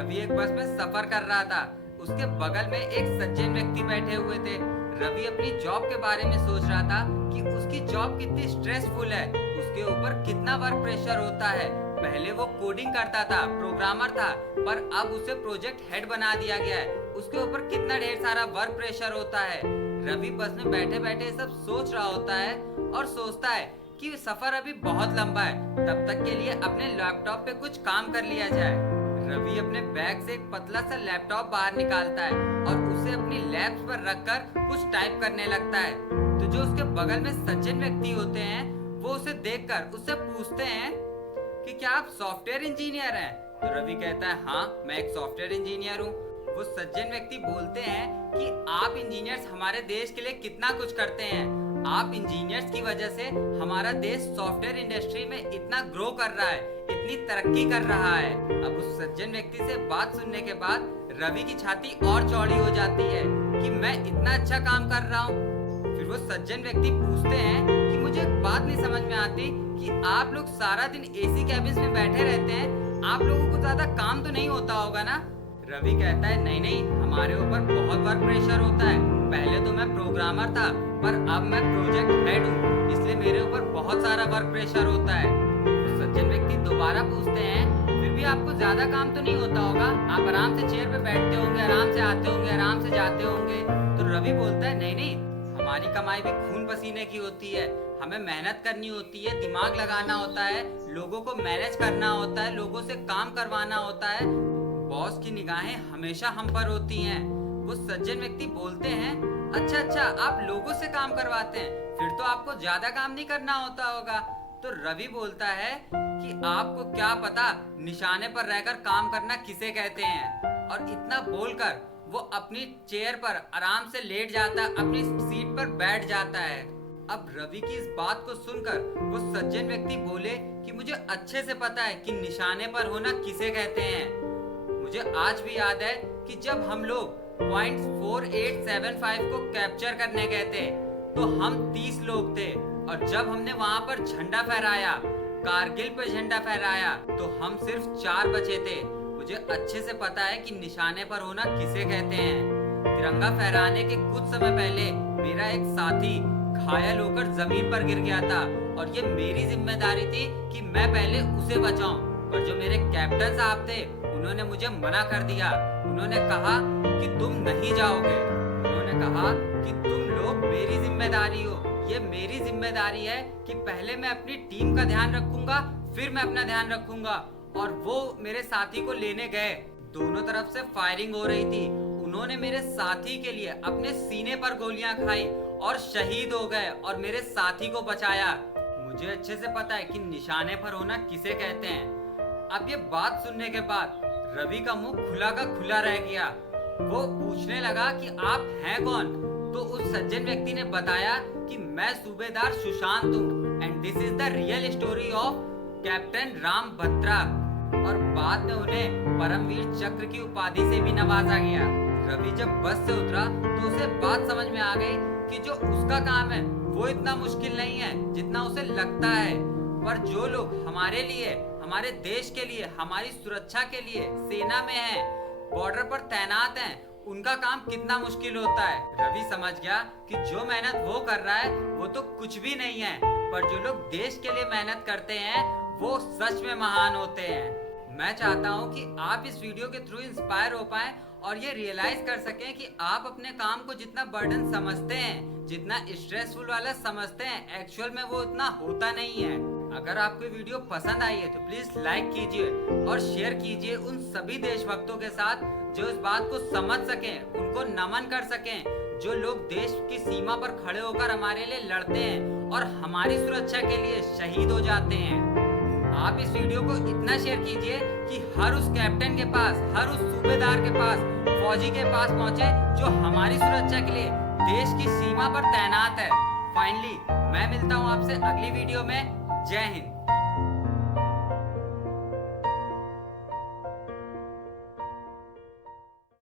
रवि एक बस में सफर कर रहा था। उसके बगल में एक सज्जन व्यक्ति बैठे हुए थे। रवि अपनी जॉब के बारे में सोच रहा था कि उसकी जॉब कितनी स्ट्रेसफुल है, उसके ऊपर कितना वर्क प्रेशर होता है। पहले वो कोडिंग करता था, प्रोग्रामर था, पर अब उसे प्रोजेक्ट हेड बना दिया गया है। उसके ऊपर कितना ढेर सारा वर्क प्रेशर होता है। रवि बस में बैठे बैठे सब सोच रहा होता है और सोचता है कि सफर अभी बहुत लंबा है, तब तक के लिए अपने लैपटॉप पे कुछ काम कर लिया जाए। रवि अपने बैग से एक पतला सा लैपटॉप बाहर निकालता है और उसे अपनी लैप्स पर रखकर कुछ टाइप करने लगता है। तो जो उसके बगल में सज्जन व्यक्ति होते हैं वो उसे देखकर उससे पूछते हैं कि क्या आप सॉफ्टवेयर इंजीनियर हैं? तो रवि कहता है हाँ, मैं एक सॉफ्टवेयर इंजीनियर हूँ। वो सज्जन व्यक्ति बोलते हैं कि आप इंजीनियर्स हमारे देश के लिए कितना कुछ करते हैं। आप इंजीनियर्स की वजह से हमारा देश सॉफ्टवेयर इंडस्ट्री में इतना ग्रो कर रहा है, इतनी तरक्की कर रहा है। अब उस सज्जन व्यक्ति से बात सुनने के बाद रवि की छाती और चौड़ी हो जाती है कि मैं इतना अच्छा काम कर रहा हूँ। फिर वो सज्जन व्यक्ति पूछते हैं कि मुझे एक बात नहीं समझ में आती कि आप लोग सारा दिन एसी कैबिन में बैठे रहते हैं, आप लोगों को ज्यादा काम तो नहीं होता होगा ना? रवि कहता है नहीं नहीं, हमारे ऊपर बहुत वर्क प्रेशर होता है। पहले तो मैं प्रोग्रामर था, पर अब मैं प्रोजेक्ट हेड हूँ, इसलिए मेरे ऊपर बहुत सारा वर्क प्रेशर होता है। तो सज्जन व्यक्ति दोबारा पूछते हैं फिर भी आपको ज्यादा काम तो नहीं होता होगा, आप आराम से चेयर पे बैठते होंगे, आराम से आते होंगे, आराम से जाते होंगे। तो रवि बोलता है नहीं नहीं, हमारी कमाई भी खून पसीने की होती है, हमें मेहनत करनी होती है, दिमाग लगाना होता है, लोगों को मैनेज करना होता है, लोगों से काम करवाना होता है। बॉस की निगाहें हमेशा हम पर होती हैं। वो सज्जन व्यक्ति बोलते हैं अच्छा अच्छा, आप लोगों से काम करवाते हैं, फिर तो आपको ज्यादा काम नहीं करना होता होगा। तो रवि बोलता है कि आपको क्या पता निशाने पर रहकर काम करना किसे कहते हैं। और इतना बोलकर वो अपनी चेयर पर आराम से लेट जाता है, अपनी सीट पर बैठ जाता है। अब रवि की इस बात को सुनकर वो सज्जन व्यक्ति बोले कि मुझे अच्छे से पता है कि निशाने पर होना किसे कहते हैं। मुझे आज भी याद है कि जब हम लोग पॉइंट 4875 को कैप्चर करने गए थे तो हम 30 लोग थे, और जब हमने वहां पर झंडा फहराया, कारगिल पे झंडा फहराया, तो हम सिर्फ 4 बचे थे। मुझे अच्छे से पता है कि निशाने पर होना किसे कहते हैं। तिरंगा फहराने के कुछ समय पहले मेरा एक साथी घायल होकर जमीन पर गिर गया था और ये मेरी जिम्मेदारी थी कि मैं पहले उसे बचाऊं, पर जो मेरे कैप्टन साहब थे उन्होंने मुझे मना कर दिया। उन्होंने कहा कि तुम नहीं जाओगे, उन्होंने कहा कि तुम लोग मेरी जिम्मेदारी हो। ये मेरी जिम्मेदारी है कि पहले मैं अपनी टीम का ध्यान रखूंगा, फिर मैं अपना ध्यान रखूंगा। और वो मेरे साथी को लेने गए, दोनों तरफ से फायरिंग हो रही थी। उन्होंने मेरे साथी के लिए अपने सीने पर गोलियां खाई और शहीद हो गए और मेरे साथी को बचाया। मुझे अच्छे से पता है कि निशाने पर होना किसे कहते हैं। अब ये बात सुनने के बाद रवि का मुंह खुला का खुला रह गया। वो पूछने लगा कि आप हैं कौन? तो उस सज्जन व्यक्ति ने बताया कि मैं सूबेदार सुशांत हूँ and this is the real story of captain Ram Batra. और बाद में उन्हें परमवीर चक्र की उपाधि से भी नवाजा गया। रवि जब बस से उतरा तो उसे बात समझ में आ गई कि जो उसका काम है वो इतना मुश्किल नहीं है जितना उसे लगता है, पर जो लोग हमारे लिए, हमारे देश के लिए, हमारी सुरक्षा के लिए सेना में हैं, बॉर्डर पर तैनात हैं, उनका काम कितना मुश्किल होता है। रवि समझ गया कि जो मेहनत वो कर रहा है वो तो कुछ भी नहीं है, पर जो लोग देश के लिए मेहनत करते हैं वो सच में महान होते हैं। मैं चाहता हूँ कि आप इस वीडियो के थ्रू इंस्पायर हो पाएं और ये रियलाइज कर सकें कि आप अपने काम को जितना बर्डन समझते हैं, जितना स्ट्रेसफुल वाला समझते हैं, एक्चुअल में वो उतना होता नहीं है। अगर आपको वीडियो पसंद आई है तो प्लीज लाइक कीजिए और शेयर कीजिए उन सभी देशभक्तों के साथ जो इस बात को समझ सकें, उनको नमन कर सकें, जो लोग देश की सीमा पर खड़े होकर हमारे लिए लड़ते हैं और हमारी सुरक्षा के लिए शहीद हो जाते हैं। आप इस वीडियो को इतना शेयर कीजिए कि हर उस कैप्टन के पास, हर उस सूबेदार के पास, फौजी के पास पहुंचे जो हमारी सुरक्षा के लिए देश की सीमा पर तैनात है। फाइनली मैं मिलता हूं आपसे अगली वीडियो में। जय हिंद।